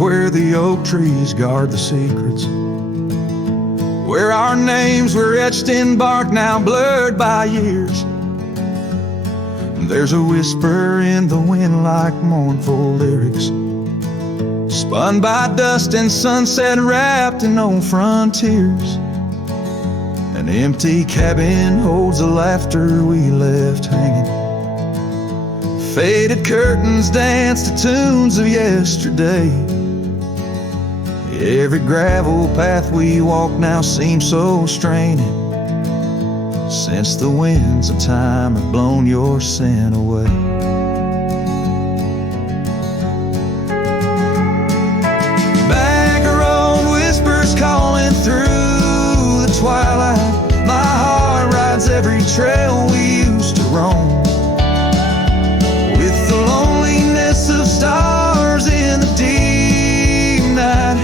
where the oak trees guard the secrets, where our names were etched in bark, now blurred by years. There's a whisper in the wind like mournful lyrics, spun by dust and sunset, wrapped in old frontiers. An empty cabin holds the laughter we left hanging. Faded curtains dance to tunes of yesterday. Every gravel path we walk now seems so straining, since the winds of time have blown your sin away. Backroad whispers calling through the twilight. My heart rides every trail we used to roam, with the loneliness of stars in the deep night.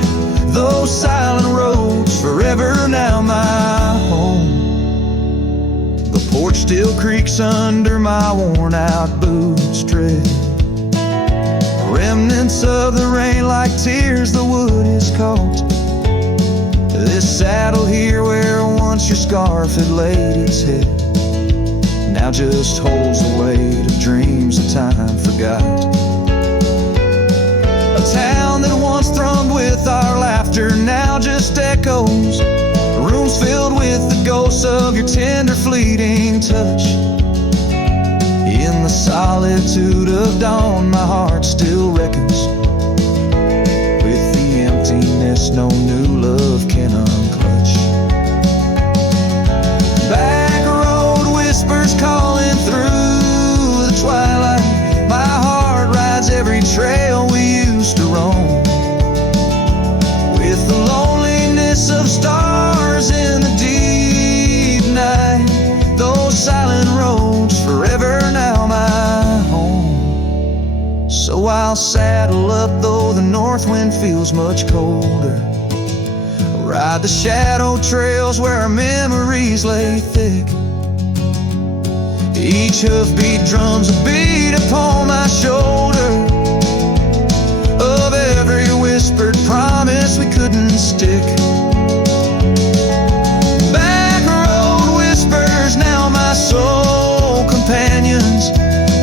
Those silent roads forever now my home. The porch still creaks under my worn out boots tread. Remnants of the rain like tears the wood is caught. This saddle here where once your scarf had laid its head, now just holds the weight of dreams that time forgot. A town that once thrummed with our laughter now just echoes. Rooms filled with the ghosts of your tender fleeting touch. In the solitude of dawn my heart still reckons with the emptiness no new love can unclutch. Backroad whispers calling through the twilight. My heart rides every trail we used to roam, with the loneliness of stars in the deep night. Those silent roads forever now my home. So I'll saddle up though the north wind feels much colder, ride the shadow trails where our memories lay thick. Each hoofbeat drums a beat upon my shoulder of every whispered promise we couldn't stick. Backroad whispers now my soul companions,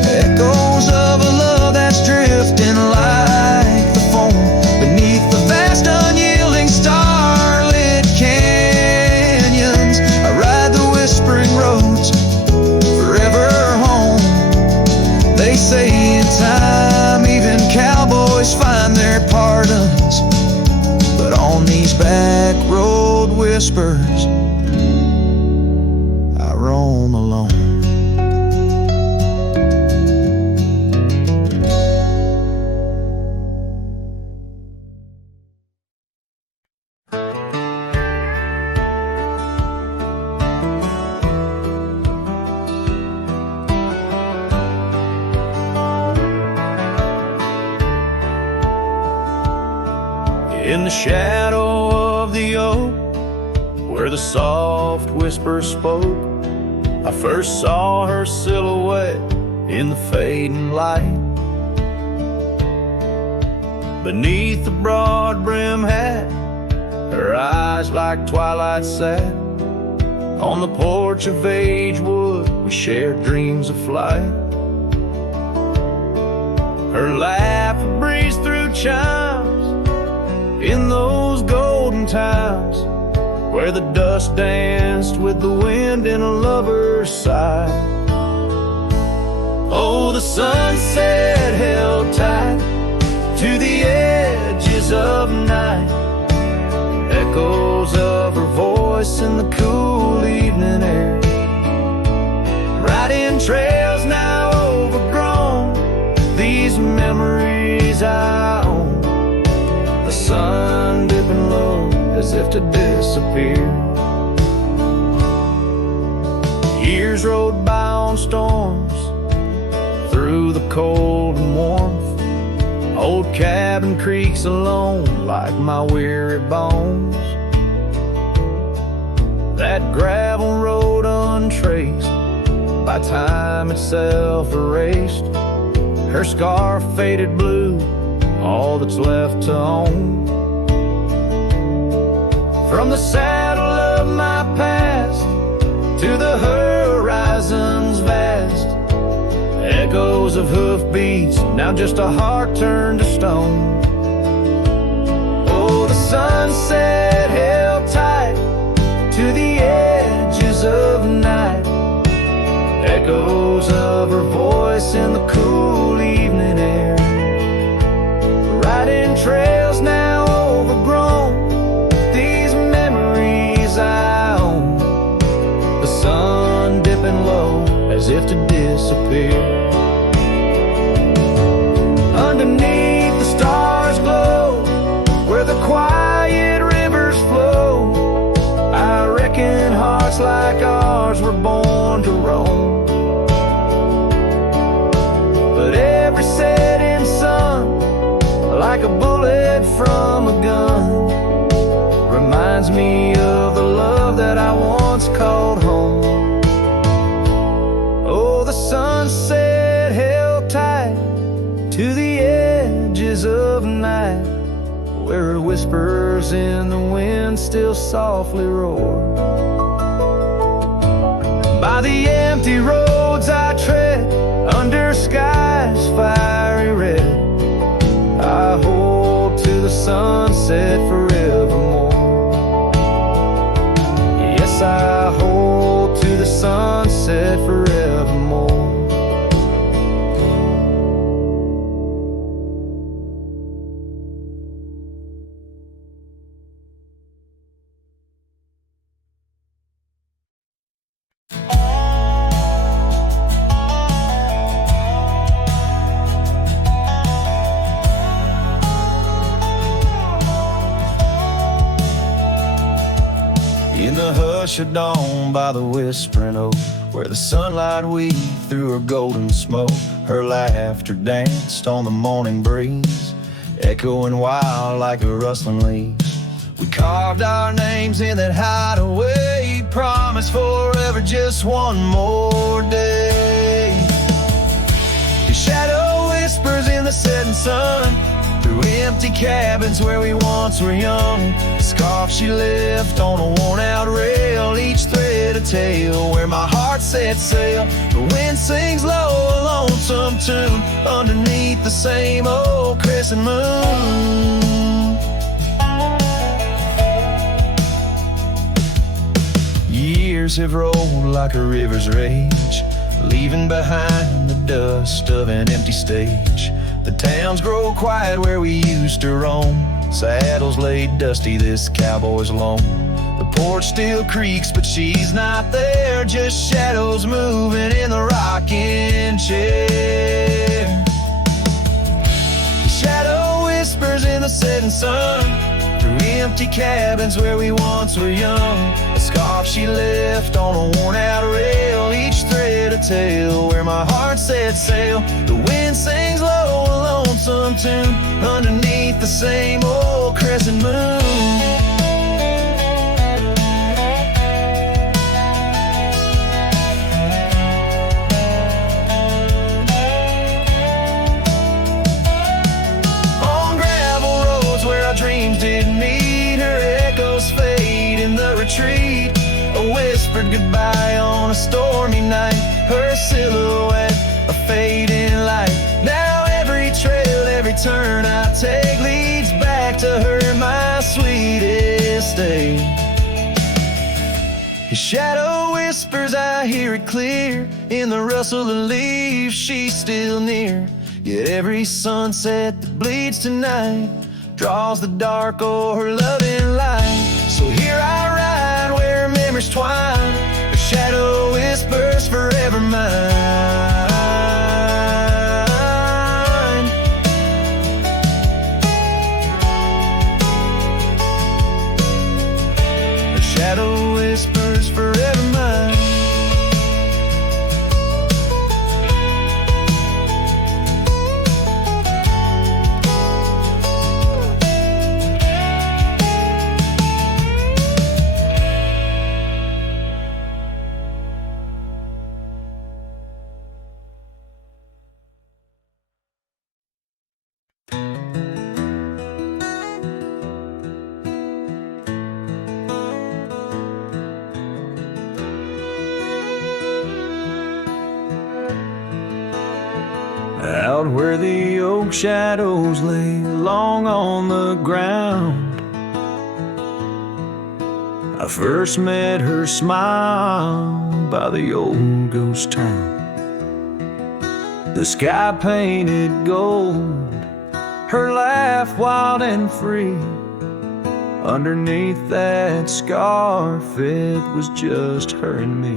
echoes of a love that's drifting like the foam beneath the vast unyielding starlit canyons. I ride the whispering roads forever home. They say in time even cowboys find their pardons, but on these back road whispers I roam alone. In the shadow of the oak, where the soft whisper spoke, I first saw her silhouette in the fading light. Beneath the broad brim hat, her eyes like twilight sat. On the porch of age wood, we shared dreams of flight. Her laugh breezed through chimes in those golden times, where the dust danced with the wind in a lover's sigh. Oh, the sunset held tight to the edges of night, echoes of her voice in the cool evening air. Riding trails now overgrown, these memories I own. The sun dipping low as if to disappear. Years rode by on storms, through the cold and warmth. Old cabin creaks alone like my weary bones. That gravel road untraced, by time itself erased. Her scarf faded blue all that's left to own. From the saddle of my past to the horizons vast, echoes of hoofbeats, now just a heart turned to stone. Oh, the sunset held tight to the edges of night, echoes of her voice in the cool evening air, riding trails now overgrown, these memories I own. The sun dipping low as if to disappear. Underneath the stars glow, where the quiet rivers flow, I reckon hearts like ours were born to roam. But every setting sun, like a bullet from a gun, reminds me of the love that I once called home. Oh, the sunset held tight to the edges of night, where whispers in the wind still softly roar. By the empty roads I tread, under skies fiery red, I hold to the sunset forevermore. Yes, I hold to the sunset forevermore. In the hush of dawn by the whispering oak, where the sunlight weaved through her golden smoke, her laughter danced on the morning breeze, echoing wild like a rustling leaves. We carved our names in that hideaway, promised forever just one more day. Your shadow whispers in the setting sun, through empty cabins where we once were young. The scarf she left on a worn-out rail, each thread a tale where my heart set sail. The wind sings low a lonesome tune underneath the same old crescent moon. Years have rolled like a river's rage, leaving behind the dust of an empty stage. The towns grow quiet where we used to roam, saddles laid dusty, this cowboy's alone. The porch still creaks, but she's not there, just shadows moving in the rocking chair. The shadow whispers in the setting sun, through empty cabins where we once were young. The scarf she left on a worn-out rail, each thread a tale where my heart set sail. The wind sings low a lonesome tune underneath the same old crescent moon. On gravel roads where our dreams didn't meet, her echoes fade in the retreat. A whispered goodbye on a stormy night, her silhouette a fading light. Now every trail, every turn I take leads back to her, my sweetest day. His shadow whispers, I hear it clear, in the rustle of leaves she's still near. Yet every sunset that bleeds tonight draws the dark o'er her loving light. So here I ride where memories twine, her shadow whispers forever mine. Her shadow whispers forever mine. out where the oak shadows lay long on the ground. I first met her smile by the old ghost town. The sky painted gold, her laugh wild and free. Underneath that scarf, it was just her and me.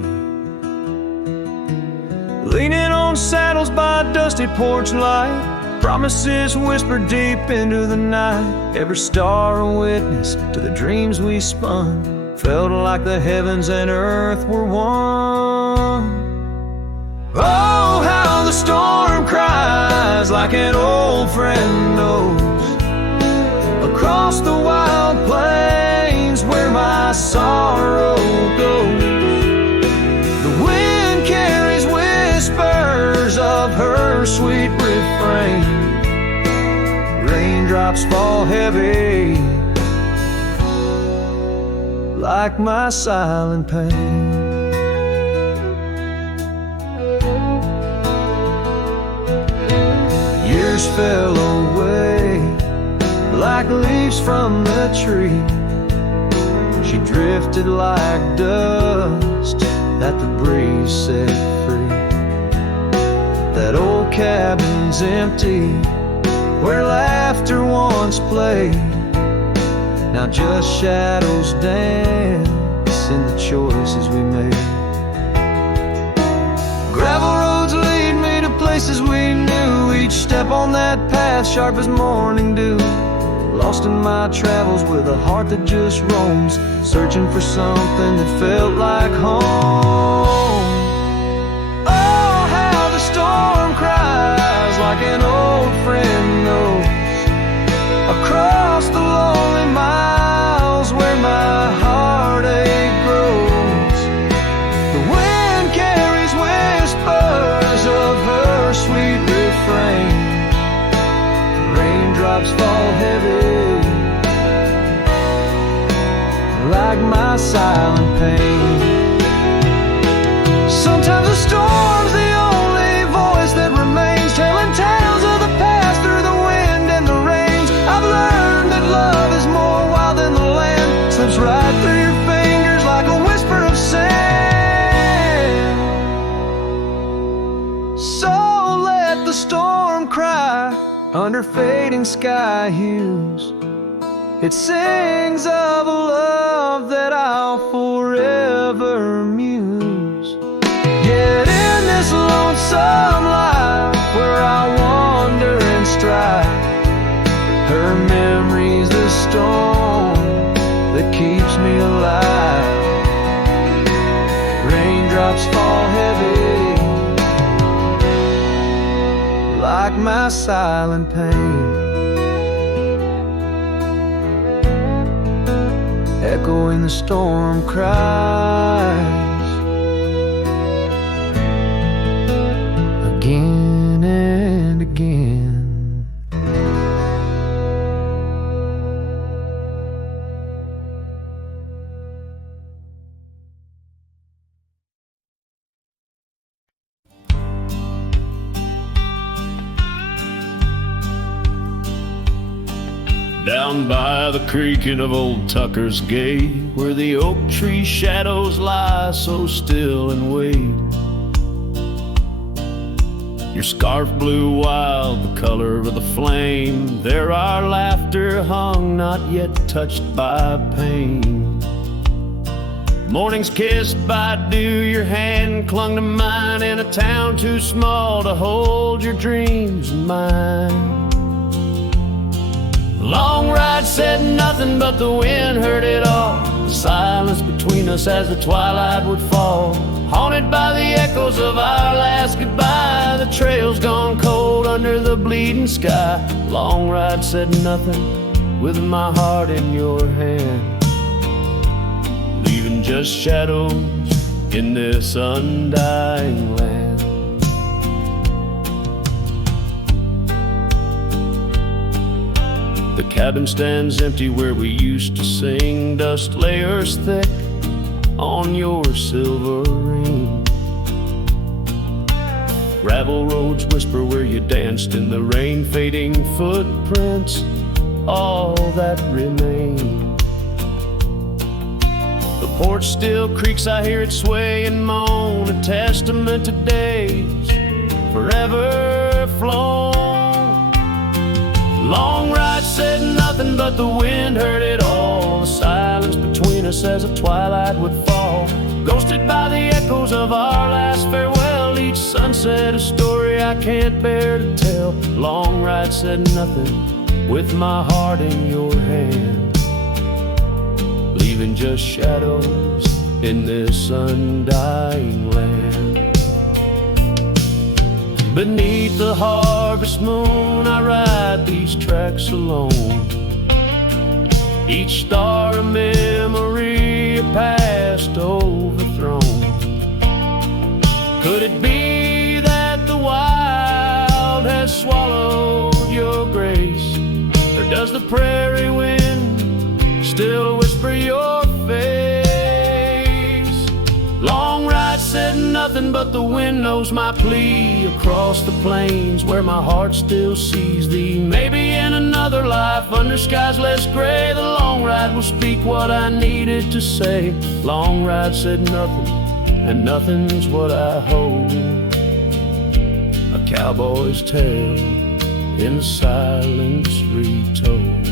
Leaning on saddles by a dusty porch light, promises whispered deep into the night. Every star a witness to the dreams we spun. Felt like the heavens and earth were one. Oh, how the storm cries like an old friend knows. Across the wild plains where my sorrow goes. The wind carries whispers of her sweet refrain. Raindrops fall heavy like my silent pain. Years fell away like leaves from the tree. She drifted like dust that the breeze set free. That old cabin's empty where laughter once played. Now just shadows dance in the choices we made. Gravel roads lead me to places we knew. Each step on that path sharp as morning dew. Lost in my travels with a heart that just roams, searching for something that felt like home. Oh, how the storm cries like an old friend knows. Across the lonely miles where my heartache grows. The wind carries whispers of her sweet refrain. Raindrops fall heavy like my silent pain. Sometimes a storm's the only voice that remains, telling tales of the past through the wind and the rains. I've learned that love is more wild than the land, slips right through your fingers like a whisper of sand. So let the storm cry under fading sky hues. It sings of a love that I'll forever muse. Yet in this lonesome life where I wander and strive, her memory's the storm that keeps me alive. Raindrops fall heavy like my silent pain. Echoing the storm cries again and again. Down by the creaking of old Tucker's Gate, where the oak tree shadows lie so still and wait. Your scarf blew wild, the color of the flame. There our laughter hung, not yet touched by pain. Mornings kissed by dew, your hand clung to mine in a town too small to hold your dreams in mine. Long ride said nothing, but the wind heard it all. The silence between us as the twilight would fall, haunted by the echoes of our last goodbye. The trail's gone cold under the bleeding sky. Long ride said nothing, with my heart in your hand, leaving just shadows in this undying land. The cabin stands empty where we used to sing, dust layers thick on your silver ring. Gravel roads whisper where you danced in the rain, fading footprints, all that remain. The porch still creaks, I hear it sway and moan, a testament to days forever flown. Long ride said nothing, but the wind heard it all. The silence between us as the twilight would fall, ghosted by the echoes of our last farewell. Each sunset a story I can't bear to tell. Long ride said nothing, with my heart in your hand, leaving just shadows in this undying land. Beneath the harvest moon I ride these tracks alone, each star a memory, a past overthrown. Could it be that the wild has swallowed your grace, or does the prairie wind still whisper your face? Long ride said nothing, but the wind knows my plea. Across the plains where my heart still sees thee, maybe in another life under skies less gray, the long ride will speak what I needed to say. Long ride said nothing, and nothing's what I hold, a cowboy's tale in silence retold.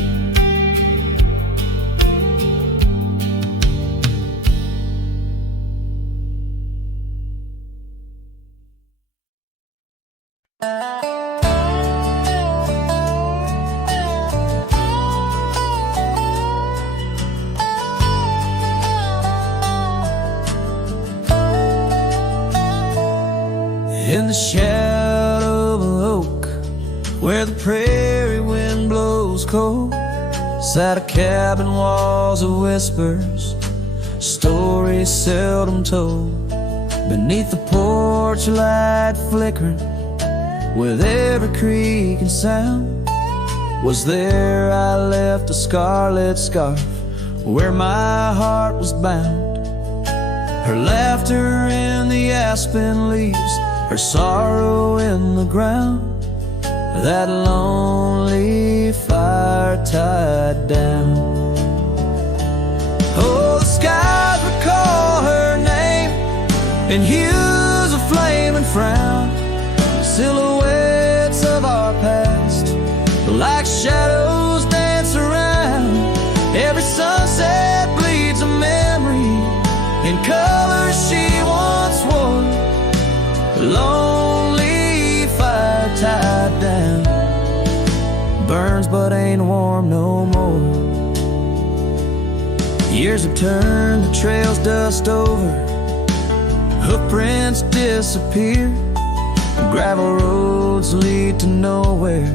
In the shadow of an oak, where the prairie wind blows cold, sat a cabin, walls of whispers, stories seldom told. Beneath the porch light flickering, with every creak and sound, was there I left a scarlet scarf where my heart was bound. Her laughter in the aspen leaves, her sorrow in the ground, that lonely fire tied down. Oh, the skies recall her name in hues of flame and frown, silhouettes of our past like shadows dance around. Every sunset bleeds a memory in colors she once wore, lonely fire tied down, burns but ain't warm no more. Years have turned the trails dust over, hoofprints disappear, gravel roads lead to nowhere.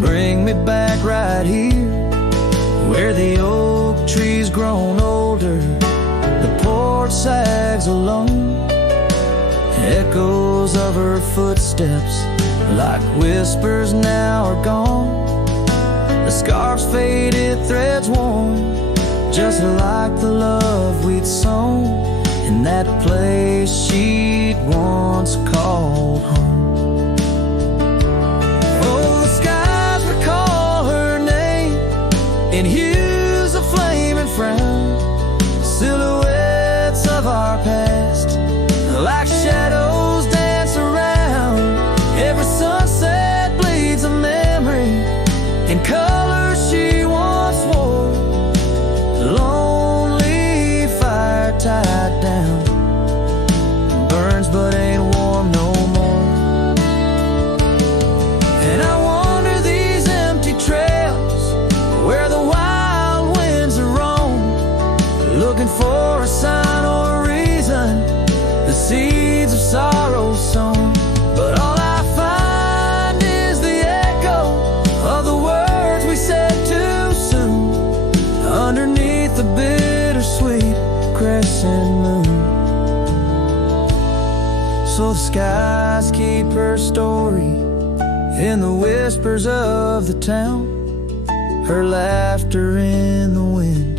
Bring me back right here, where the oak tree's grown older, the porch sags alone, echoes of her footsteps like whispers now are gone. The scarf's faded, threads worn, just like the love we'd sown in that place she'd once called home. Oh, the skies recall her name in hues of flame and frown, silhouettes of our past like shadows dance around. Every sunset bleeds a memory in colors she once wore, lonely fire tied down, burns but ain't warm no more. And I wander these empty trails where the wild winds are roam, looking for a sign or a reason, the seeds of sorrow sown. But all I find is the echo of the words we said too soon, underneath the bittersweet crescent moon. So the skies keep her story in the whispers of the town, her laughter in the wind,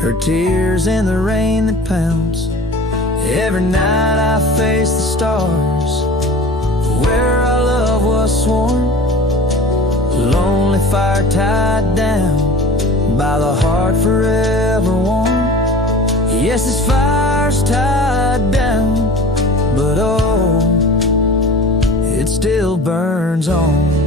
her tears in the rain that pounds. Every night I face the stars where our love was sworn. Lonely fire tied down by the heart forever warm. Yes, this fire's tied down, but oh, it still burns on.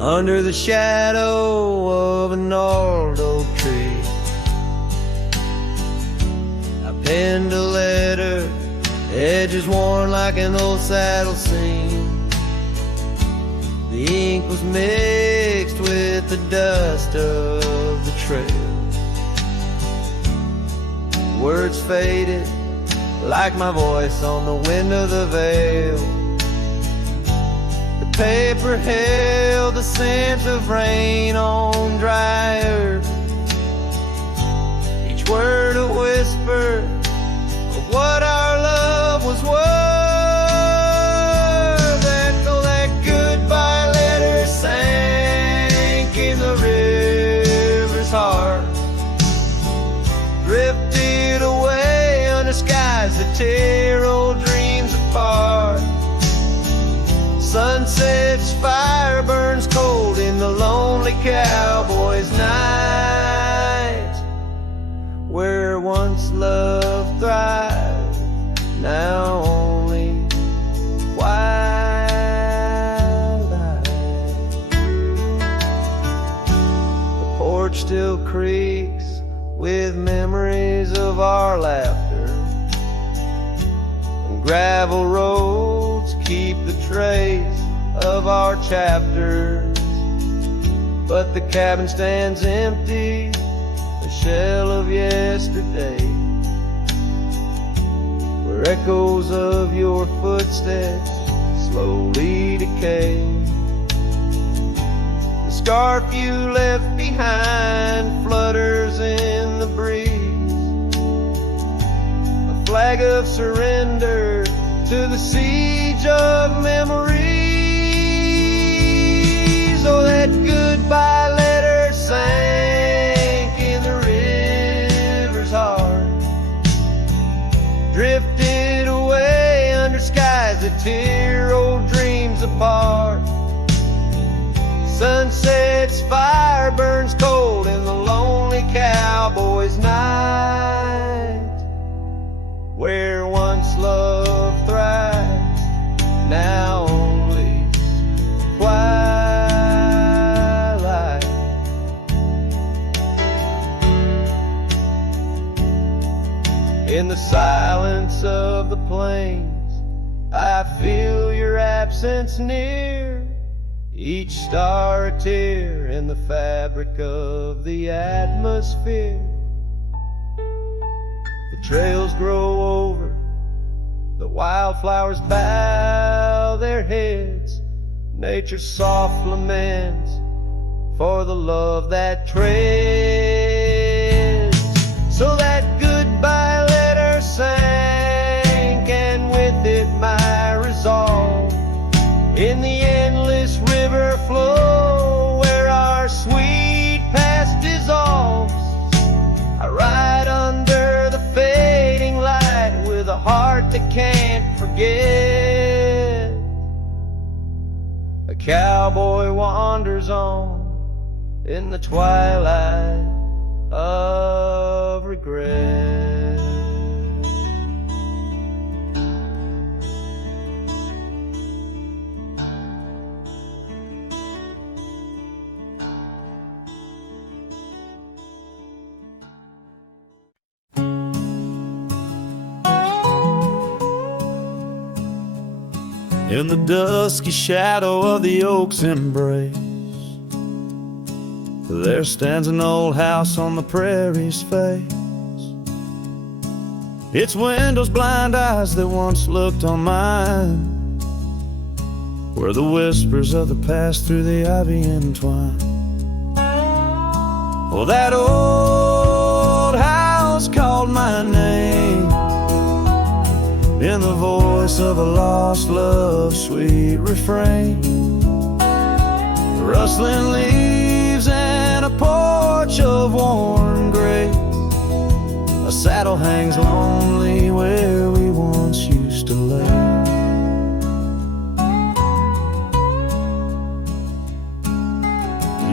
Under the shadow of a gnarled oak tree, I penned a letter, edges worn like an old saddle seam. The ink was mixed with the dust of the trail. Words faded like my voice on the wind of the veil. Paper held the scent of rain on dry earth. Each word a whisper of what our love was worth. Echo that goodbye letter sank in the river's heart, drifted away under skies that tear old dreams apart. Sunset's fire burns cold in the lonely cowboy's night. Where once love thrived, now only twilight. The porch still creaks with memories of our laughter, and gravel roads keep the trace of our chapters. But the cabin stands empty, a shell of yesterday, where echoes of your footsteps slowly decay. The scarf you left behind flutters in the breeze, a flag of surrender to the siege of memories. Oh, that goodbye letter sank in the river's heart, drifted away under skies that tear old dreams apart. Sunset's fire burns cold in the lonely cowboy's night. Where once love thrives, now only twilight. In the silence of the plains, I feel your absence near, each star a tear in the fabric of the atmosphere. The trails grow over, the wildflowers bow their heads, nature's soft laments for the love that treads. So that goodbye letter sank, and with it my resolve, in the endless river flow where our sweet past dissolves. I ride under the fading light with a heart that can't forget. A cowboy wanders on in the twilight of regret. In the dusky shadow of the oak's embrace, there stands an old house on the prairie's face. Its windows blind eyes that once looked on mine, where the whispers of the past through the ivy entwine. Oh, that old house called my name in in the voice of a lost love, sweet refrain. Rustling leaves and a porch of worn gray. A saddle hangs lonely where we once used to lay.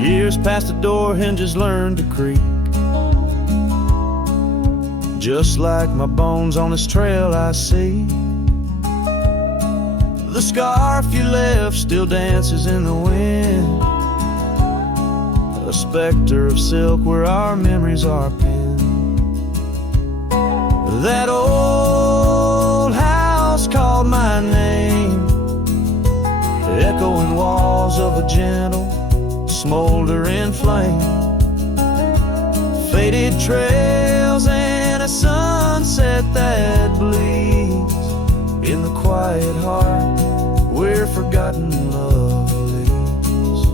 Years past the door hinges learned to creak. Just like my bones on this trail I see. The scarf you left still dances in the wind. A specter of silk where our memories are pinned. That old house called my name, echoing walls of a gentle, smoldering flame. Faded trails and a sunset that bleeds in the quiet heart where forgotten love leads.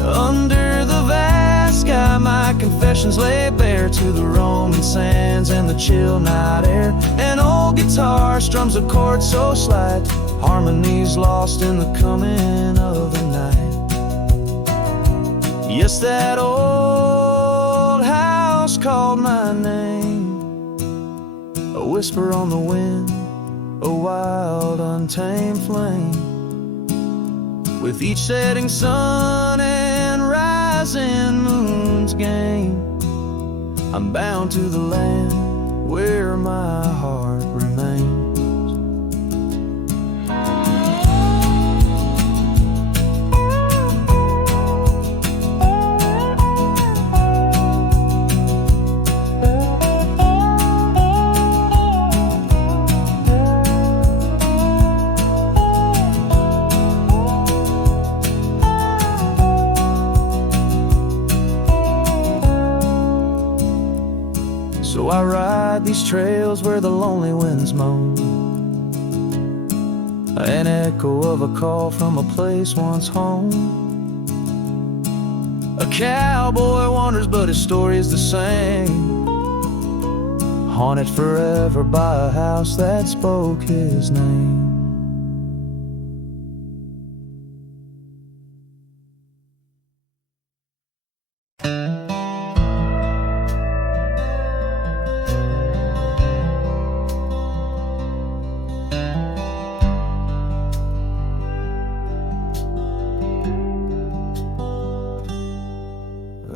Under the vast sky my confessions lay bare to the roaming sands and the chill night air. An old guitar strums a chord so slight, harmonies lost in the coming of the night. Yes, that old house called my name, a whisper on the wind, a wild untamed flame. With each setting sun and rising moon's game, I'm bound to the land where my heart remains. So I ride these trails where the lonely winds moan, an echo of a call from a place once home. A cowboy wanders but his story's the same, haunted forever by a house that spoke his name.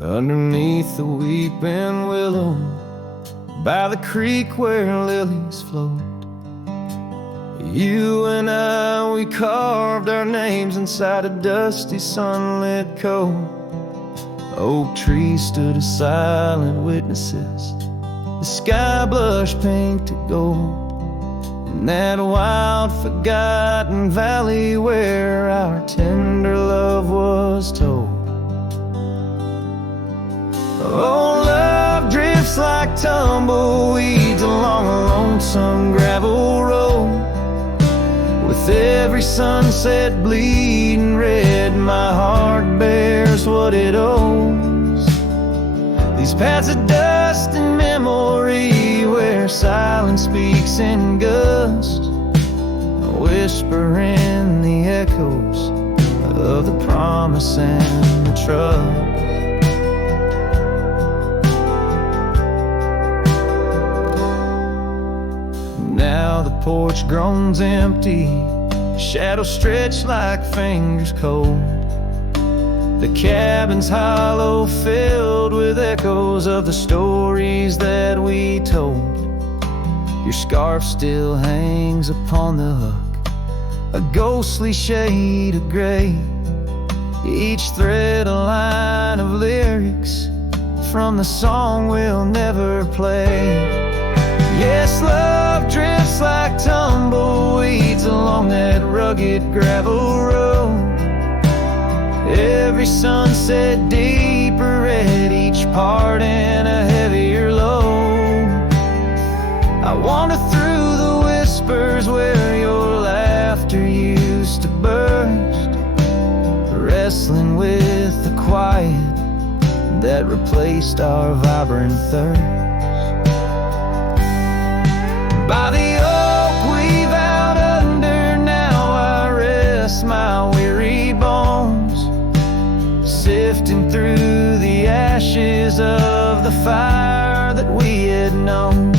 Underneath the weeping willow, by the creek where lilies float, you and I, we carved our names inside a dusty sunlit cove. Oak trees stood as silent witnesses, the sky blushed pink to gold. In that wild forgotten valley where our tender love was told. Oh, love drifts like tumbleweeds along a lonesome gravel road. With every sunset bleeding red, my heart bears what it owes. These paths of dust and memory where silence speaks in gust, a whisper in the echoes of the promise and the trust. Now the porch groans empty, shadows stretch like fingers cold. The cabin's hollow, filled with echoes of the stories that we told. Your scarf still hangs upon the hook, a ghostly shade of gray. Each thread a line of lyrics from the song we'll never play. Yes, love drifts like tumbleweeds along that rugged gravel road. Every sunset deeper red, each part in a heavier load. I wander through the whispers where your laughter used to burst, wrestling with the quiet that replaced our vibrant thirst. By the oak we through the ashes of the fire that we had known.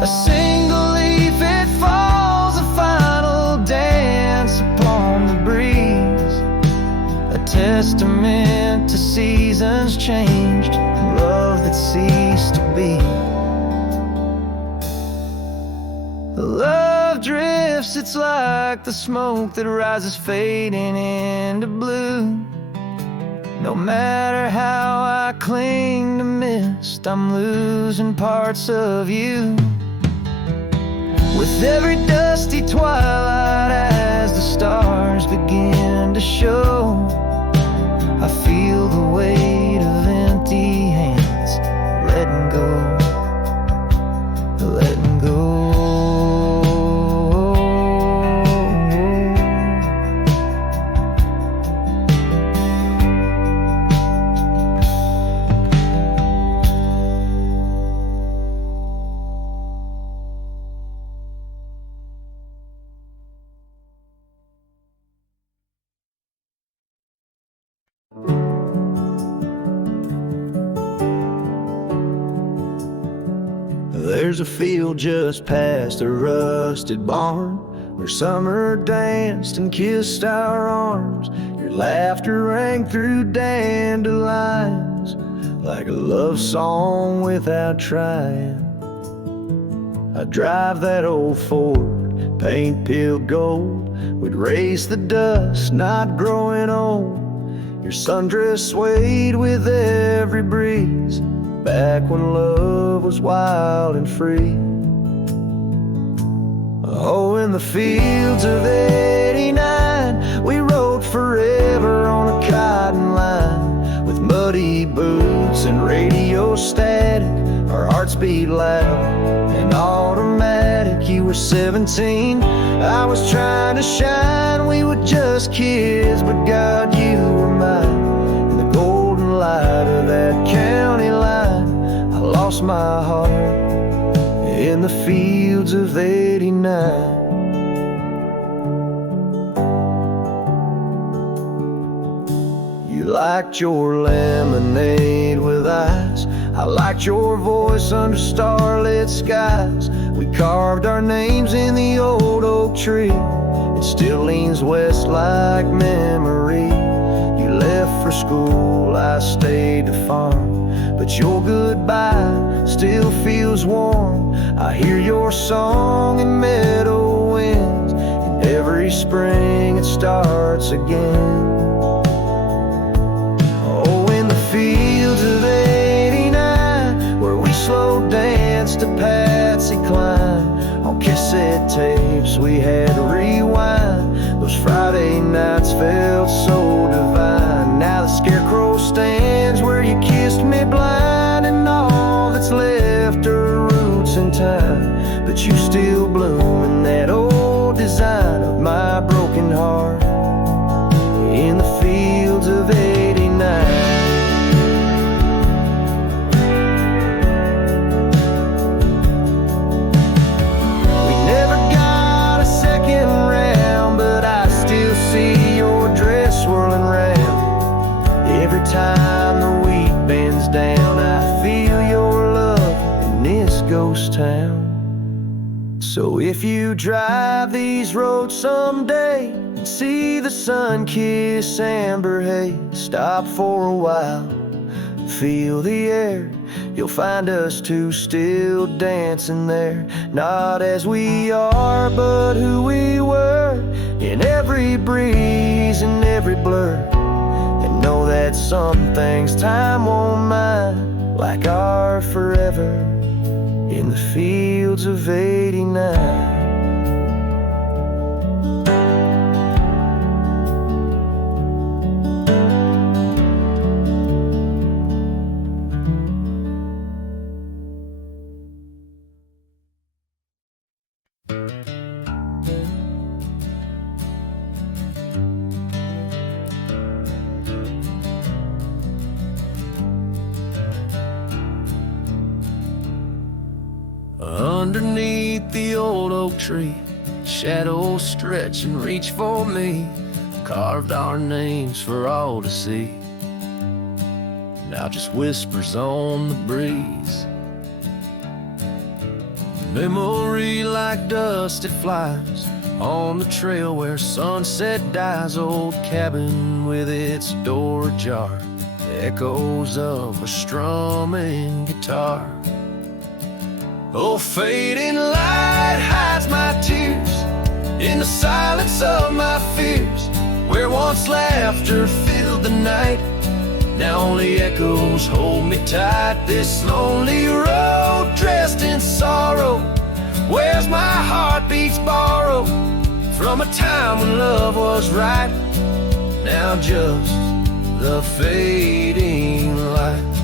A single leaf, it falls, a final dance upon the breeze, a testament to seasons changed, love that ceased to be. Love drifts, it's like the smoke that rises fading into blue. No matter how I cling to mist, I'm losing parts of you. With every dusty twilight, as the stars begin to show, I feel the weight of empty hands, letting go, letting go. There's a field just past a rusted barn where summer danced and kissed our arms. Your laughter rang through dandelions like a love song without trying. I drive that old Ford, paint peeled gold, would race the dust, not growing old. Your sundress swayed with every breeze, back when love was wild and free. Oh, in the fields of '89, we rode forever on a cotton line, with muddy boots and radio static. Our hearts beat loud and automatic. You were 17, I was trying to shine. We were just kids, but God, you were mine. In the golden light of that county line, I lost my heart in the fields of '89. You liked your lemonade with ice, I liked your voice under starlit skies. We carved our names in the old oak tree, it still leans west like memory. You left for school, I stayed to farm, but your goodbye still feels warm. I hear your song in meadow winds, and every spring it starts again. Oh, in the fields of '89, where we slow danced to Patsy Cline, on cassette tapes we had to rewind. Those Friday nights felt so divine. Now the scarecrow stands where you kissed me blind, and all that's left are roots in time. But you still bloom in that old design of my broken heart in the fields of '89. Swirling round every time the wheat bends down. I feel your love in this ghost town. So if you drive these roads someday and see the sun-kissed amber haze, stop for a while, feel the air. You'll find us two still dancing there, not as we are, but who we were, in every breeze and every blur. And know that some things time won't mind, like our forever in the fields of '89. Underneath the old oak tree, shadows stretch and reach for me. Carved our names for all to see. now just whispers on the breeze. Memory like dust, it flies on the trail where sunset dies. Old cabin with its door ajar, echoes of a strumming guitar. Oh, fading light hides my tears in the silence of my fears. Where once laughter filled the night, now only echoes hold me tight. This lonely road dressed in sorrow, where's my heartbeats borrowed from a time when love was right. Now just the fading light.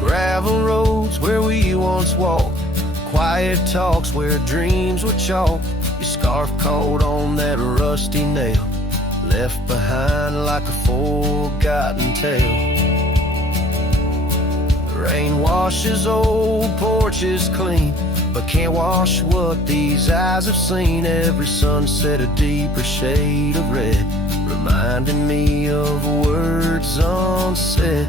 Gravel roads where we once walked, quiet talks where dreams were chalk. Your scarf caught on that rusty nail, left behind like a forgotten tale. Rain washes old porches clean, but can't wash what these eyes have seen. Every sunset a deeper shade of red, reminding me of words unsaid.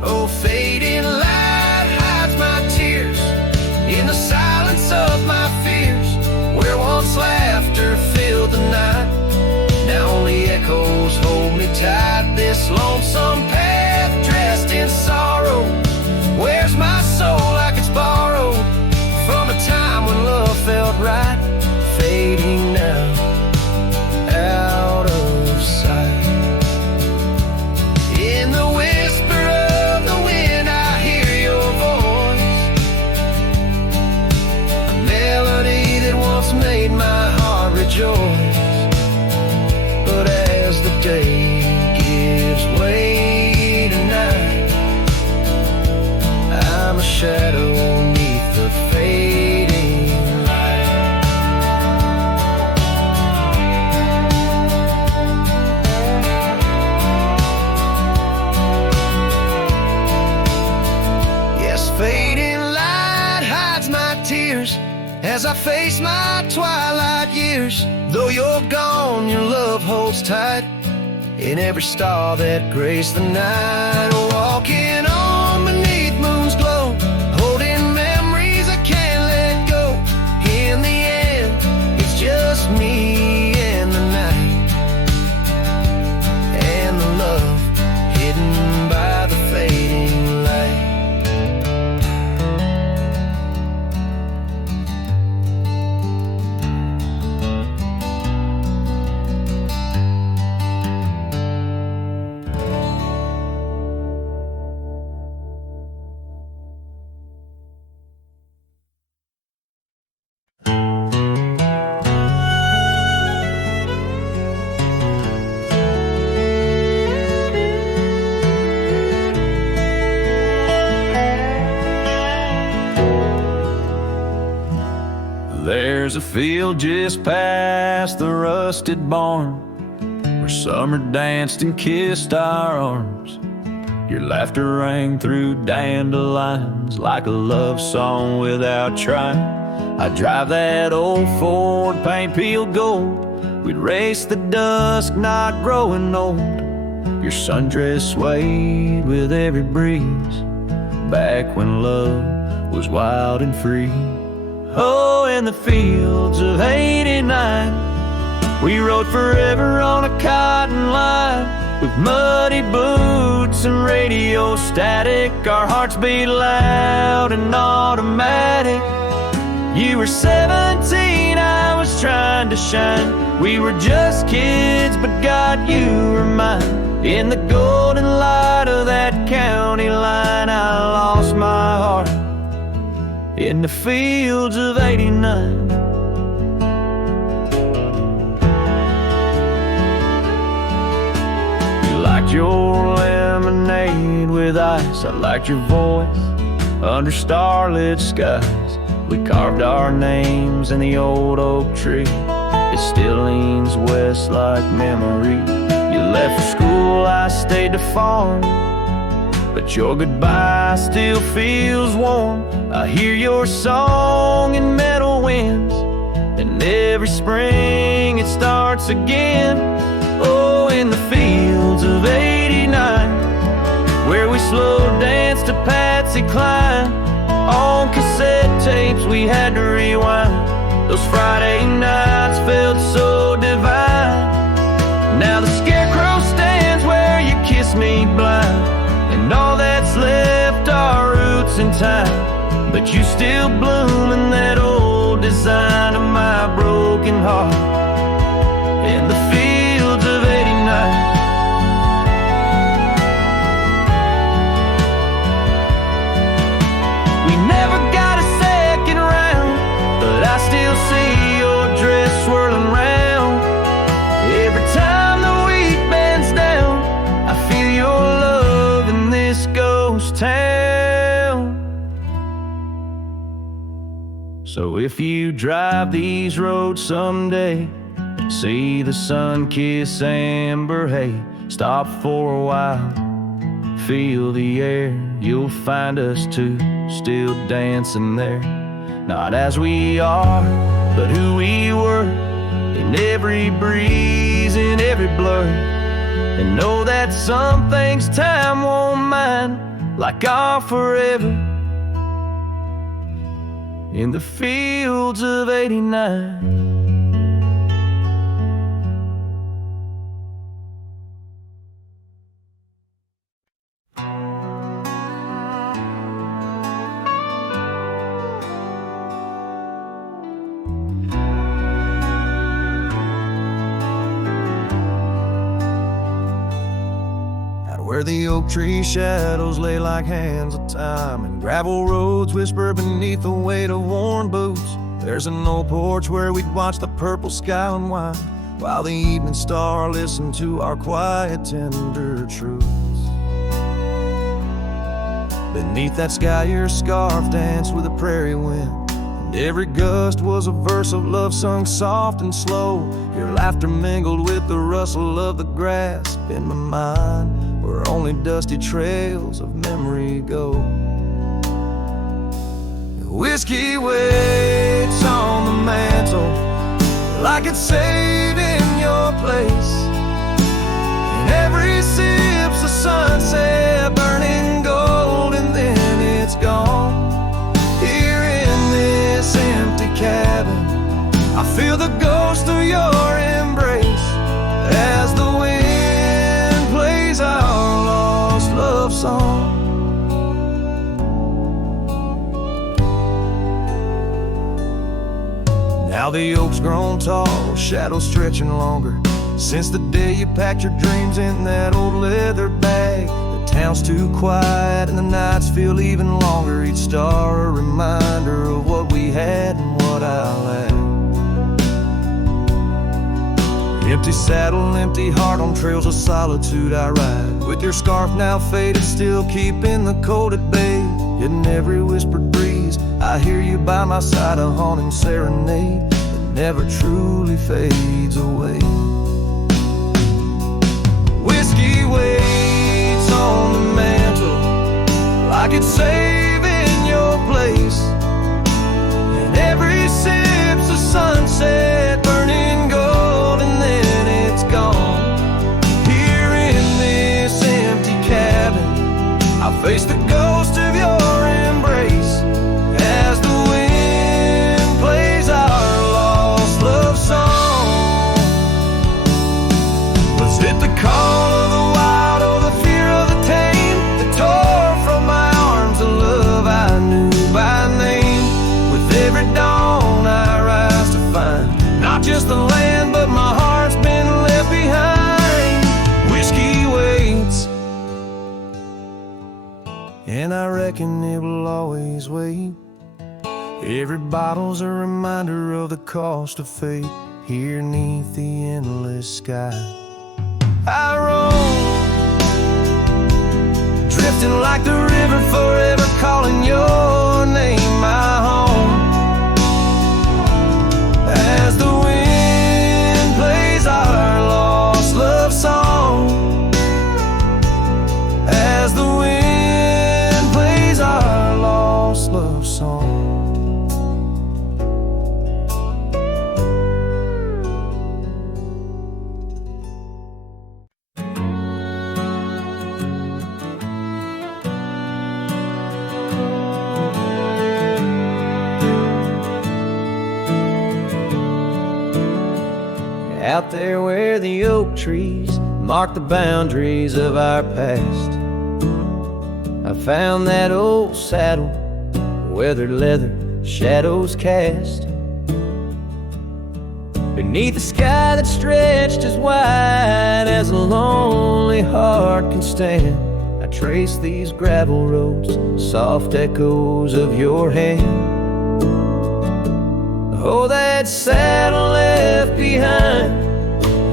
Oh, fading light hides my tears in the silence of my fears. Where once laughter filled the night, now only echoes hold me tight. This lonesome path dressed in sorrow, where's my soul like it's borrowed from a time when love felt right. Fading now, out of sight. In the whisper of the wind I hear your voice, a melody that once made my heart rejoice. But as the day gives way to night, I'm a shadow neath the fading light. Yes, fading light hides my tears as I face my twilight years. Though you're gone, your love holds tight in every star that graced the night. Walking on beneath moon's glow, holding memories I can't let go. In the end, it's just me and the night, and the love hidden by the fading light. There's a field just past the rusted barn where summer danced and kissed our arms. Your laughter rang through dandelions like a love song without trying. I'd drive that old Ford, paint peeled gold. We'd race the dusk, not growing old. Your sundress swayed with every breeze, back when love was wild and free. Oh, in the fields of '89, we rode forever on a cotton line, with muddy boots and radio static. Our hearts beat loud and automatic. You were 17, I was trying to shine. We were just kids, but God, you were mine. In the golden light of that county line, I lost my heart in the fields of '89. You liked your lemonade with ice, I liked your voice under starlit skies. We carved our names in the old oak tree, it still leans west like memory. You left for school, I stayed to farm, but your goodbye still feels warm. I hear your song in meadow winds, and every spring it starts again. Oh, in the fields of '89, where we slow danced to Patsy Cline. On cassette tapes we had to rewind. Those Friday nights felt so divine. Now the scarecrow stands where you kiss me blind, and all that's left are roots in time. But you still bloom in that old design of my broken heart in the fields of '89. We never got a second round, but I still see your dress swirling round. Every time the wheat bends down, I feel your love in this ghost town. So if you drive these roads someday, see the sun-kissed amber hay, stop for a while, feel the air. You'll find us two still dancing there, not as we are, but who we were, in every breeze, in every blur. And know that some things time won't mind, like our forever in the fields of '89. Where the oak tree shadows lay like hands of time, and gravel roads whisper beneath the weight of worn boots. There's an old porch where we'd watch the purple sky unwind, while the evening star listened to our quiet, tender truths. Beneath that sky your scarf danced with the prairie wind, and every gust was a verse of love sung soft and slow. Your laughter mingled with the rustle of the grass in my mind, where only dusty trails of memory go. Whiskey waits on the mantle like it's saved in your place, and every sip's a sunset burning gold, and then it's gone. Here in this empty cabin, I feel the ghost of your embrace as the wind plays our lost love song. Now the oak's grown tall, shadows stretching longer, since the day you packed your dreams in that old leather bag. The town's too quiet and the nights feel even longer, each star a reminder of what we had and what I lacked. Empty saddle, empty heart, on trails of solitude I ride, with your scarf now faded, still keeping the cold at bay. In every whispered breeze I hear you by my side, a haunting serenade that never truly fades away. Whiskey waits on the mantle like it's saving your place, and every sip's a sunset burning gold, and then it's gone. Here in this empty cabin, I face the ghost of your embrace as the wind plays our lost love song. Was it the call of the wild or the fear of the tame that tore from my arms a love I knew by name? With every dawn I rise to find not just the land, but my heart's been left behind. Whiskey waits, and I reckon it will always wait. Every bottle's a reminder of the cost of fate here neath the endless sky. I roam, drifting like the river, forever calling your name my home. As the wind plays our lost love song, as the wind plays our lost love song. out there where the oak trees mark the boundaries of our past. I found that old saddle, weathered leather, shadows cast. Beneath a sky that stretched as wide as a lonely heart can stand, I trace these gravel roads, soft echoes of your hand. Oh, that saddle left behind,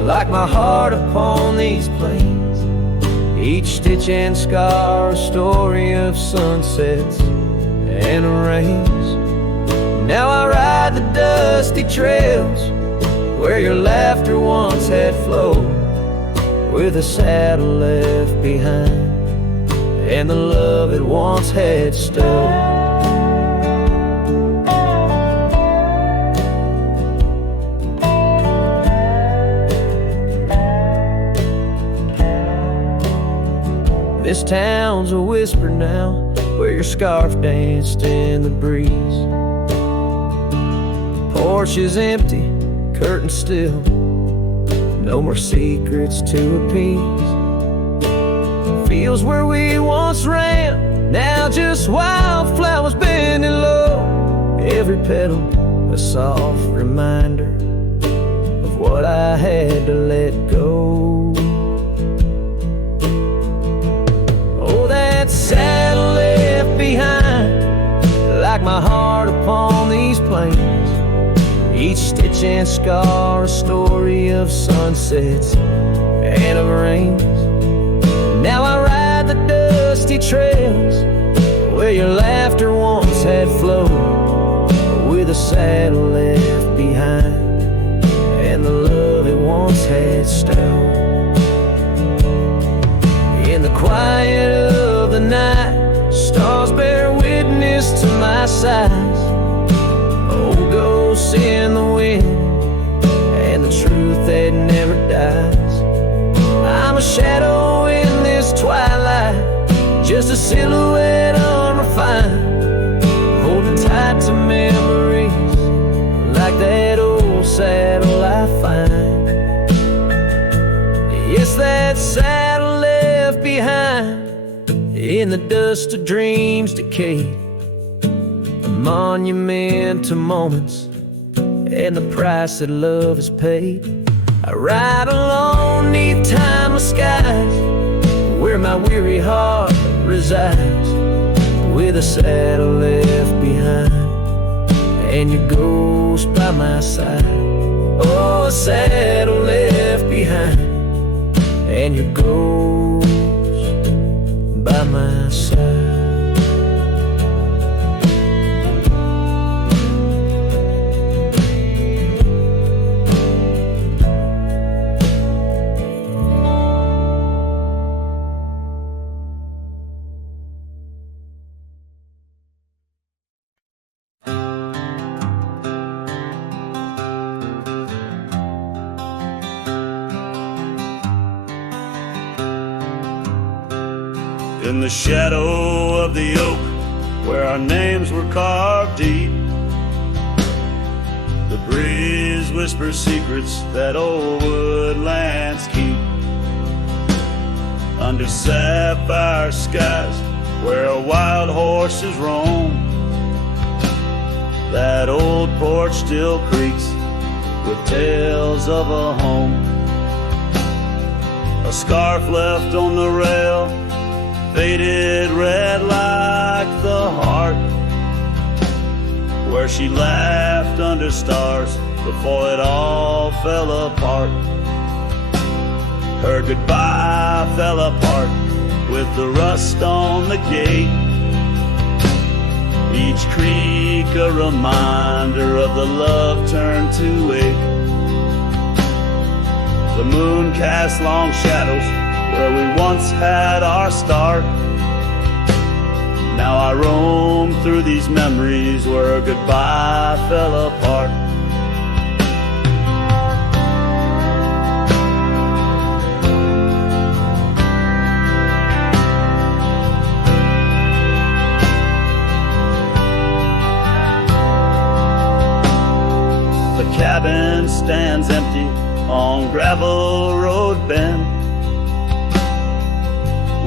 like my heart upon these plains. Each stitch and scar a story of sunsets and rains. Now I ride the dusty trails where your laughter once had flowed, with a saddle left behind and the love it once had stowed. This town's a whisper now, where your scarf danced in the breeze. Porch is empty, curtain still, no more secrets to appease. Fields where we once ran, now just wildflowers bending low. Every petal a soft reminder of what I had to let go. Oh, that saddle left behind, like my heart upon these plains. Each stitch and scar a story of sunsets and of rains. Now I ride the dusty trails where your laughter once had flowed, with a saddle left behind and the love it once had stowed. In the quiet of the night, stars bear witness to my sighs. Old ghosts in the wind and the truth that never dies. I'm a shadow in this twilight, just a silhouette unrefined, holding tight to memories like that old saddle I find. Yes, that saddle left behind in the dust of dreams decayed, a monument to moments and the price that love has paid. I ride alone neath timeless skies, where my weary heart resides, with a saddle left behind and your ghost by my side. Oh, a saddle left behind and your ghost by my side. In the shadow of the oak, where our names were carved deep, the breeze whispers secrets that old woodlands keep. Under sapphire skies, where wild horses roam, that old porch still creaks with tales of a home. A scarf left on the rail, faded red like the heart where she laughed under stars before it all fell apart. Her goodbye fell apart with the rust on the gate, each creak a reminder of the love turned to ache. The moon cast long shadows where we once had our start. Now I roam through these memories where goodbye fell apart. The cabin stands empty on gravel road bend.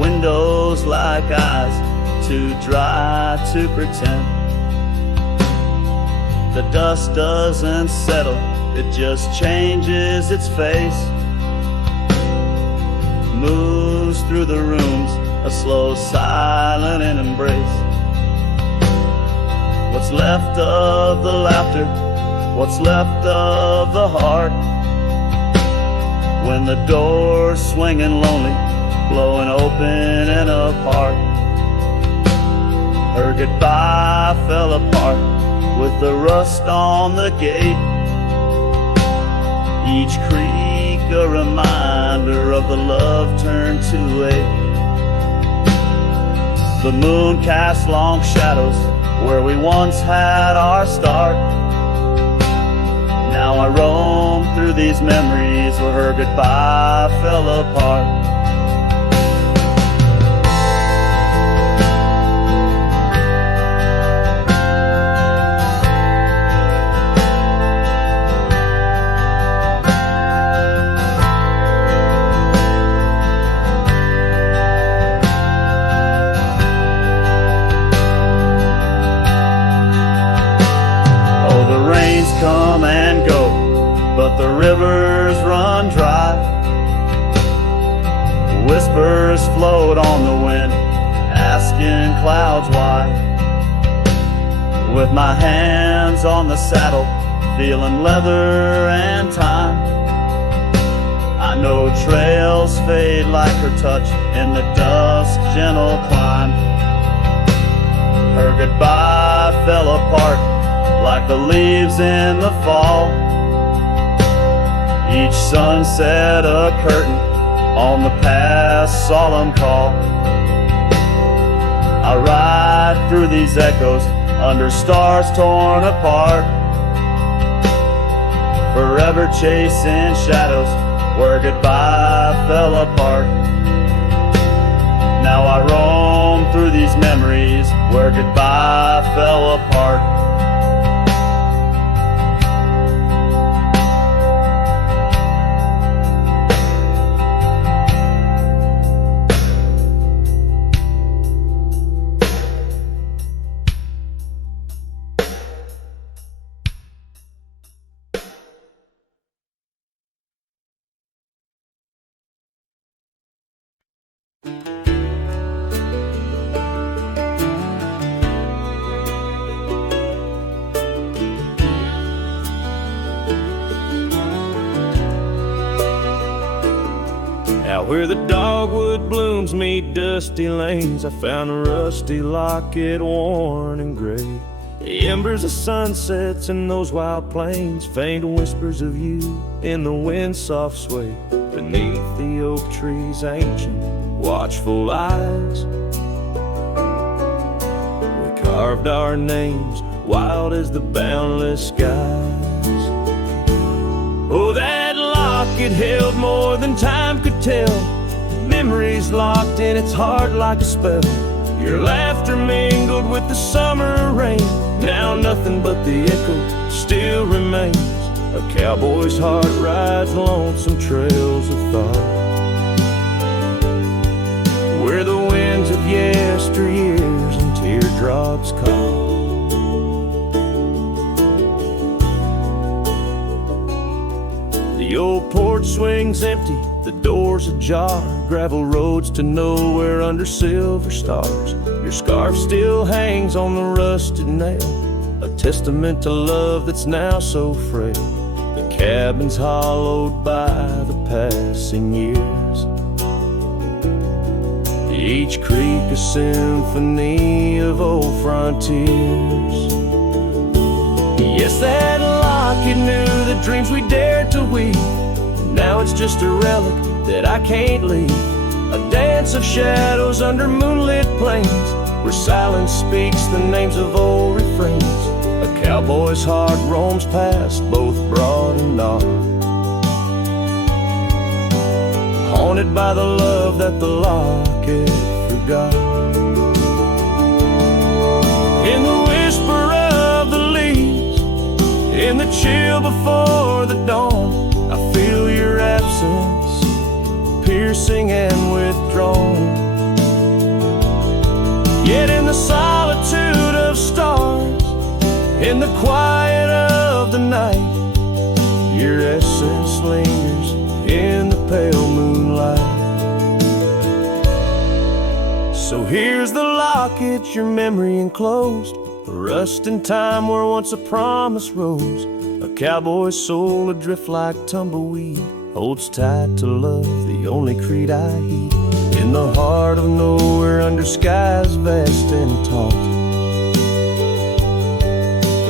Windows like eyes, too dry to pretend. The dust doesn't settle, it just changes its face. Moves through the rooms, a slow, silent embrace. What's left of the laughter, what's left of the heart, when the door's swinging lonely, blowing open and apart. Her goodbye fell apart with the rust on the gate. Each creak a reminder of the love turned to ache. The moon casts long shadows where we once had our start. Now I roam through these memories where her goodbye fell apart. Come and go, but the rivers run dry. Whispers float on the wind, asking clouds why. With my hands on the saddle, feeling leather and time, I know trails fade like her touch in the dusk gentle climb. Her goodbye fell apart like the leaves in the fall. Each sunset a curtain on the past solemn call. I ride through these echoes under stars torn apart, forever chasing shadows where goodbye fell apart. Now I roam through these memories where goodbye fell apart. Out where the dogwood blooms meet dusty lanes, I found a rusty locket worn and gray. The embers of sunsets in those wild plains, faint whispers of you in the wind's soft sway. Beneath the oak tree's ancient, watchful eyes, we carved our names wild as the boundless skies. Oh, that locket held more than time could tell, memories locked in its heart like a spell. Your laughter mingled with the summer rain, now nothing but the echo still remains. A cowboy's heart rides lonesome trails of thought, where the winds of yesteryears and teardrops caught. The old porch swings empty, the doors ajar, gravel roads to nowhere under silver stars. Your scarf still hangs on the rusted nail, a testament to love that's now so frail. The cabin's hollowed by the passing years, each creek a symphony of old frontiers. Yes, that locket knew the dreams we dared to weave. Now it's just a relic that I can't leave, a dance of shadows under moonlit plains, where silence speaks the names of old refrains. A cowboy's heart roams past both broad and dark, haunted by the love that the locket forgot. In the whisper of the leaves, in the chill before the dawn, I feel innocence, piercing and withdrawn. Yet in the solitude of stars, in the quiet of the night, your essence lingers in the pale moonlight. So here's the locket your memory enclosed, a rust in time where once a promise rose. A cowboy's soul adrift like tumbleweed holds tight to love, the only creed I heed. In the heart of nowhere under skies vast and tall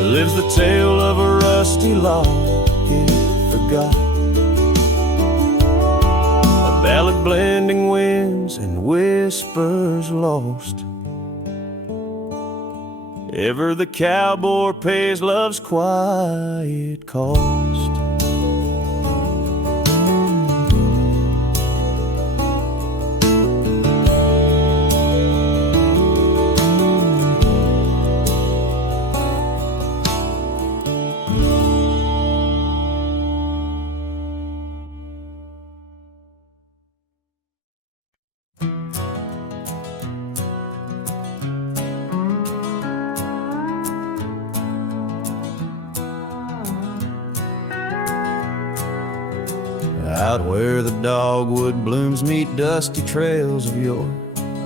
lives the tale of a rusty locket forgot, a ballad blending winds and whispers lost. Ever the cowboy pays love's quiet cost. Out where the dogwood blooms meet dusty trails of yore,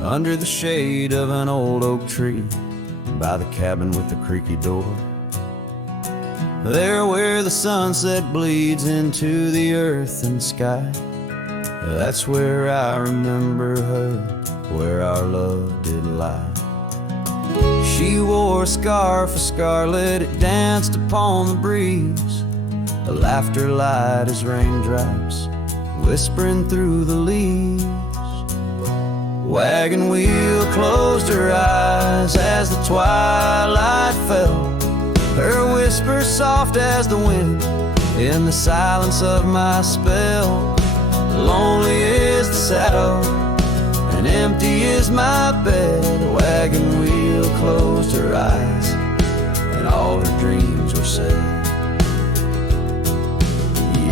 under the shade of an old oak tree, by the cabin with the creaky door. There where the sunset bleeds into the earth and sky, that's where I remember her, where our love did lie. She wore a scarf of scarlet, it danced upon the breeze, a laughter light as raindrops whispering through the leaves. Wagon wheel closed her eyes as the twilight fell, her whisper soft as the wind in the silence of my spell. Lonely is the saddle and empty is my bed. The wagon wheel closed her eyes and all her dreams were said.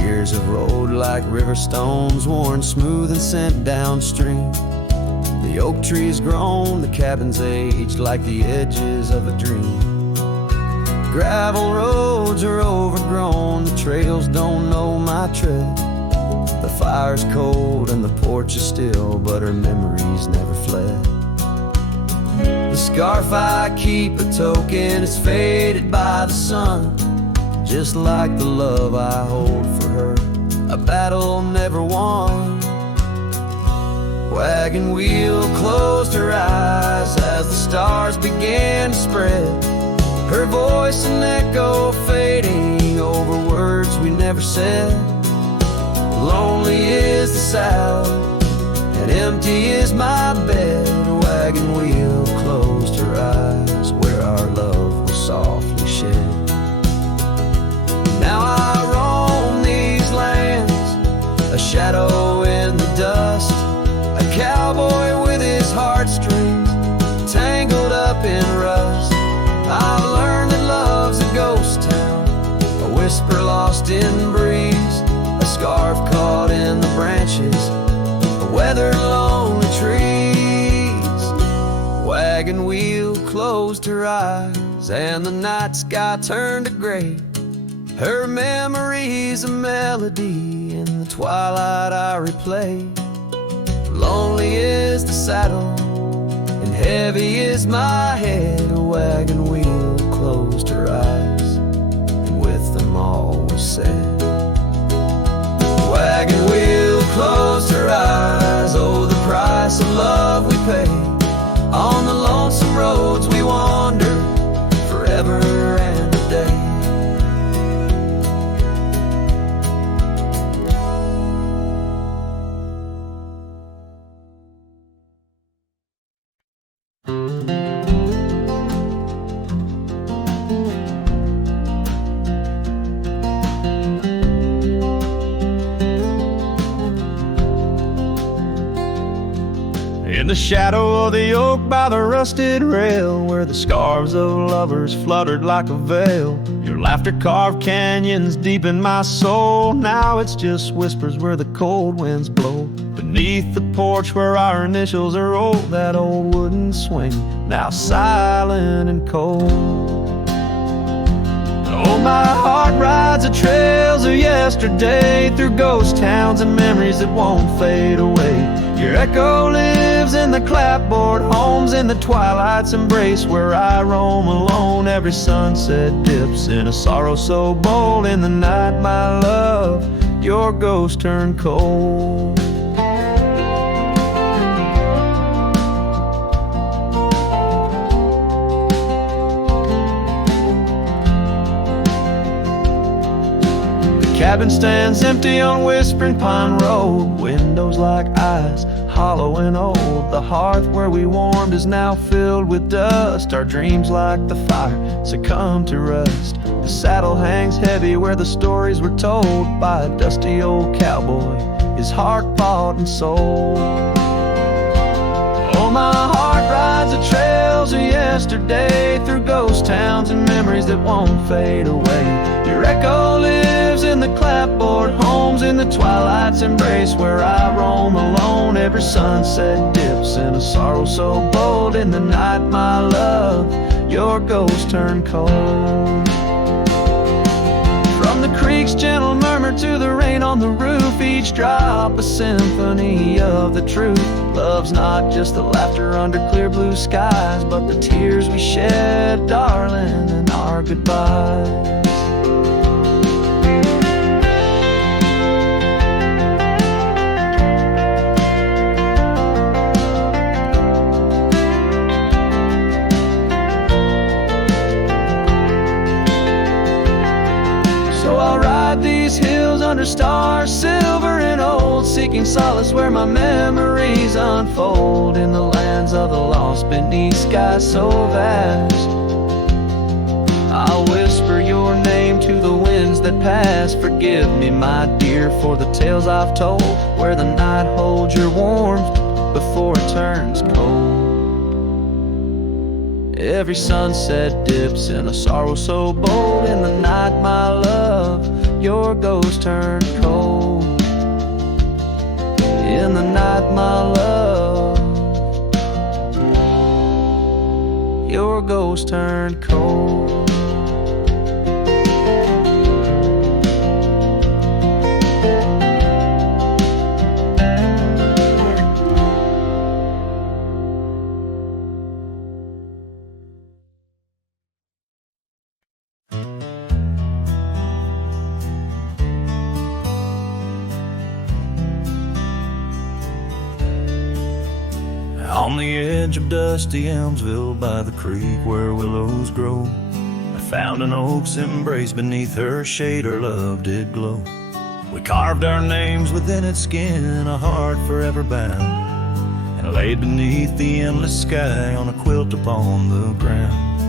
Years have rolled like river stones, worn smooth and sent downstream. The oak tree's grown, the cabin's aged like the edges of a dream. Gravel roads are overgrown, the trails don't know my tread. The fire's cold and the porch is still, but her memories never fled. The scarf I keep a token, it's faded by the sun, just like the love I hold for her, a battle never won. Wagon wheel closed her eyes as the stars began to spread, her voice an echo fading over words we never said. Lonely is the saddle and empty is my bed. A wagon wheel closed her eyes where our love was softly shed. Now I roam these lands, a shadow in the dust, a cowboy with his heartstrings tangled up in rust. I've learned that love's a ghost town, a whisper lost in breeze, a scarf caught in the branches, a weathered lonely trees. Wagon wheel closed her eyes and the night sky turned to gray, her memory's a melody in the twilight I replay. Lonely is the saddle and heavy is my head. A wagon wheel closed her eyes and with them all was said. A wagon wheel closed her eyes, oh the price of love we pay. On the lonesome roads we wander forever and a day. shadow of the oak by the rusted rail, where the scarves of lovers fluttered like a veil. Your laughter carved canyons deep in my soul. Now it's just whispers where the cold winds blow. Beneath the porch where our initials are old, that old wooden swing, now silent and cold. Oh, my heart rides the trails of yesterday, through ghost towns and memories that won't fade away. Your echo lives in the clapboard homes, in the twilight's embrace where I roam alone. Every sunset dips in a sorrow so bold. In the night, my love, your ghost turned cold. Cabin stands empty on Whispering Pine Road. Windows like eyes, hollow and old. The hearth where we warmed is now filled with dust. Our dreams like the fire succumb to rust. The saddle hangs heavy where the stories were told by a dusty old cowboy, his heart bought and sold. Oh, my heart rides the trails of yesterday, through ghost towns and memories that won't fade away. Your echo lives in the clapboard homes, in the twilight's embrace where I roam alone. Every sunset dips in a sorrow so bold. In the night, my love, your ghost turned cold. From the creek's gentle murmur to the rain on the roof, each drop a symphony of the truth. Love's not just the laughter under clear blue skies, but the tears we shed, darling, in our goodbyes. These hills under stars, silver and old, seeking solace where my memories unfold. In the lands of the lost, beneath skies so vast, I'll whisper your name to the winds that pass. Forgive me, my dear, for the tales I've told, where the night holds your warmth before it turns cold. Every sunset dips in a sorrow so bold. In the night, my love, your ghost turned cold. In the night, my love, your ghost turned cold. On the edge of dusty Elmsville, by the creek where willows grow, I found an oak's embrace. Beneath her shade our love did glow. We carved our names within its skin, a heart forever bound, and laid beneath the endless sky on a quilt upon the ground.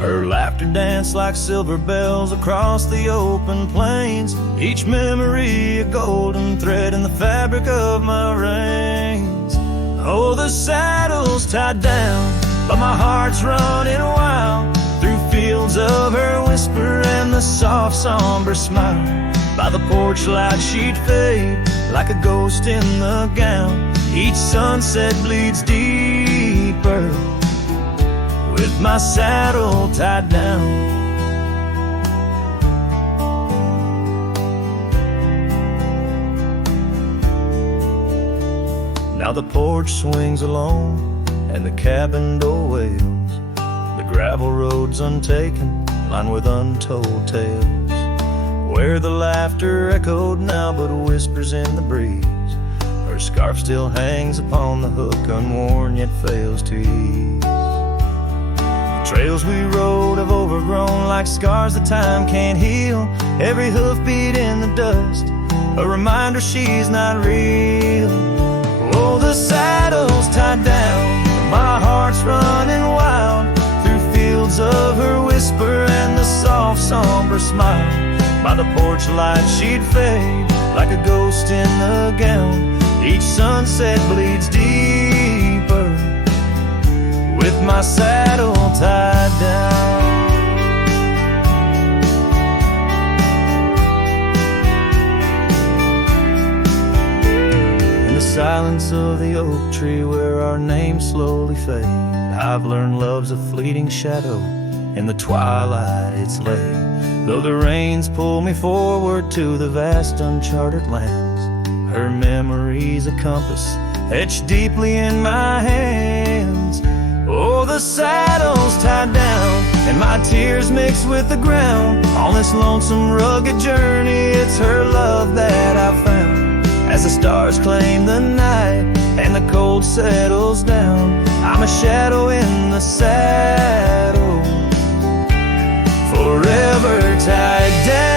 Her laughter danced like silver bells across the open plains, each memory a golden thread in the fabric of my reins. Oh, the saddle's tied down, but my heart's running wild, through fields of her whisper and the soft somber smile. By the porch light she'd fade like a ghost in the gown. Each sunset bleeds deeper with my saddle tied down. Now the porch swings alone and the cabin door wails. The gravel road's untaken, lined with untold tales, where the laughter echoed now but whispers in the breeze. Her scarf still hangs upon the hook, unworn yet fails to ease. The trails we rode have overgrown like scars that time can't heal. Every hoofbeat in the dust, a reminder she's not real. Oh, the saddle's tied down, my heart's running wild, through fields of her whisper and the soft somber smile. By the porch light she'd fade like a ghost in the gown. Each sunset bleeds deep my saddle tied down. In the silence of the oak tree where our names slowly fade, I've learned love's a fleeting shadow. In the twilight it's late, though the rains pull me forward to the vast uncharted lands. Her memory's a compass etched deeply in my hands. Oh, the saddle's tied down and my tears mixed with the ground. On this lonesome rugged journey, it's her love that I've found. As the stars claim the night and the cold settles down, I'm a shadow in the saddle, forever tied down.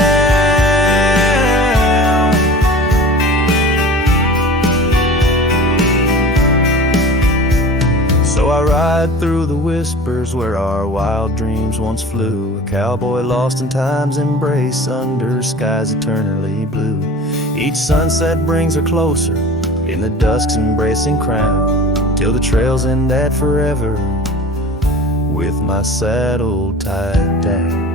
So I ride through the whispers where our wild dreams once flew, a cowboy lost in time's embrace under skies eternally blue. Each sunset brings her closer in the dusk's embracing crown, till the trails end at forever with my saddle tied down.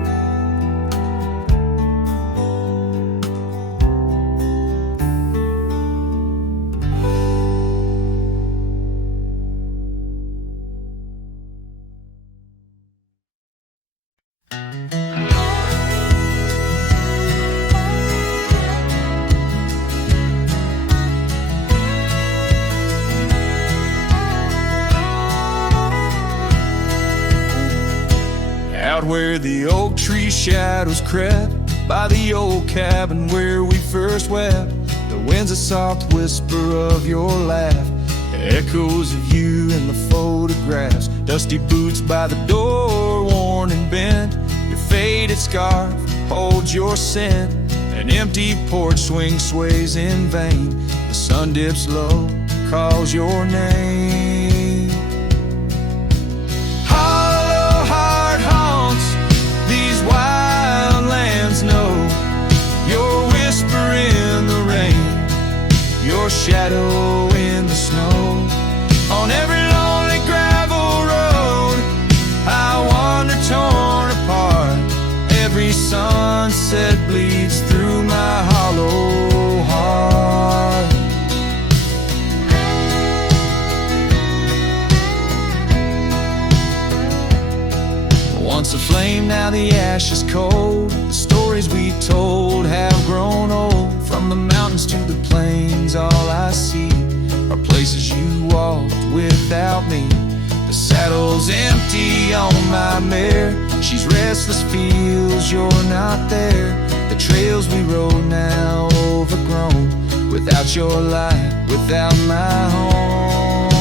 Out where the oak tree shadows crept, by the old cabin where we first wept, the wind's a soft whisper of your laugh, echoes of you in the photographs. Dusty boots by the door, worn and bent, your faded scarf holds your scent. An empty porch swing sways in vain, the sun dips low, calls your name. Wildlands know your whisper in the rain, your shadow in the snow. On every lonely gravel road I wander torn apart, every sunset bleeds through my hollow heart. Once a flame, now the ash is cold. The stories we told have grown old. From the mountains to the plains, all I see are places you walked without me. The saddle's empty on my mare, she's restless, feels you're not there. The trails we rode now overgrown, without your light, without my home.